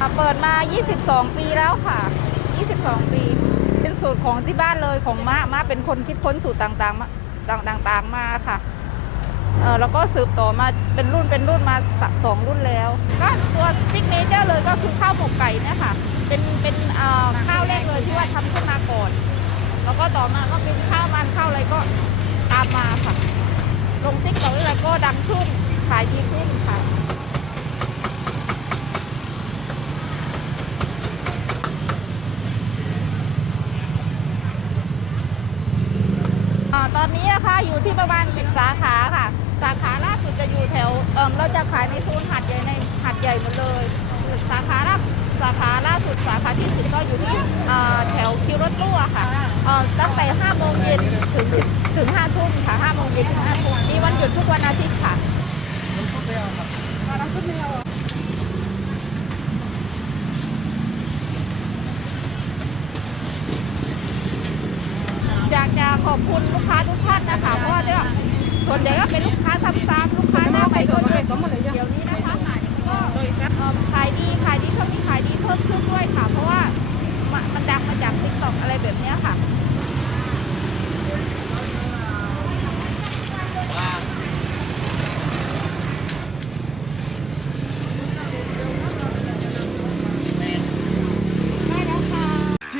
ค่ะเปิดมา 22 ปีแล้วค่ะ 22 ปี เป็นสูตรของที่บ้านเลยของมะมะเป็นคนคิดค้นสูตรต่างๆมาต่างต่างๆมาค่ะเออแล้วก็สืบต่อมาเป็นรุ่นเป็นรุ่นมาสสองรุ่นแล้ว ก็ตัวซิกเนเจอร์เลยก็คือข้าวหมกไก่เนี่ยค่ะ เป็นเป็นเอ่อข้าวแรกเลยที่ว่าทำขึ้นมาก่อน แล้วก็ต่อมาก็เป็นข้าวมันข้าวอะไรก็ตามมาค่ะ ลงติ๊กต็อกอะไรก็ดังขึ้นขายดีขึ้นค่ะ ตอนนี้นะคะอยู่ที่ประมาณ 10 สาขาค่ะ สาขาล่าสุดจะอยู่แถวเออเราจะขายในโซนหัดใหญ่ในหัดใหญ่หมดเลย สาขาล่าสาขาล่าสุดสาขาที่สิบก็อยู่ที่แถวคิวรถลู่ค่ะตั้งแต่5โมงเย็นถึงถึง5ทุ่มค่ะ5โมงเย็นถึง5ทุ่มมีวันหยุดทุกวันอาทิตย์ค่ะน้ำซุปไม่เอาครับน้ำซุปไม่เอา อยากจะ ขอบคุณลูกค้าทุกท่านนะคะเพราะว่าเนี่ยส่วนใหญ่ก็เป็นลูกค้าซ้ำๆลูกค้าหน้าใหม่ก็ด้วยเดี๋ยวนี้นะคะก็เอ่อขายดีขายดีช่วงนี้ขายดีเพิ่มขึ้นด้วยค่ะ เพราะว่ามันดังมาจากติ๊กต็อกอะไรแบบนี้ค่ะ ที่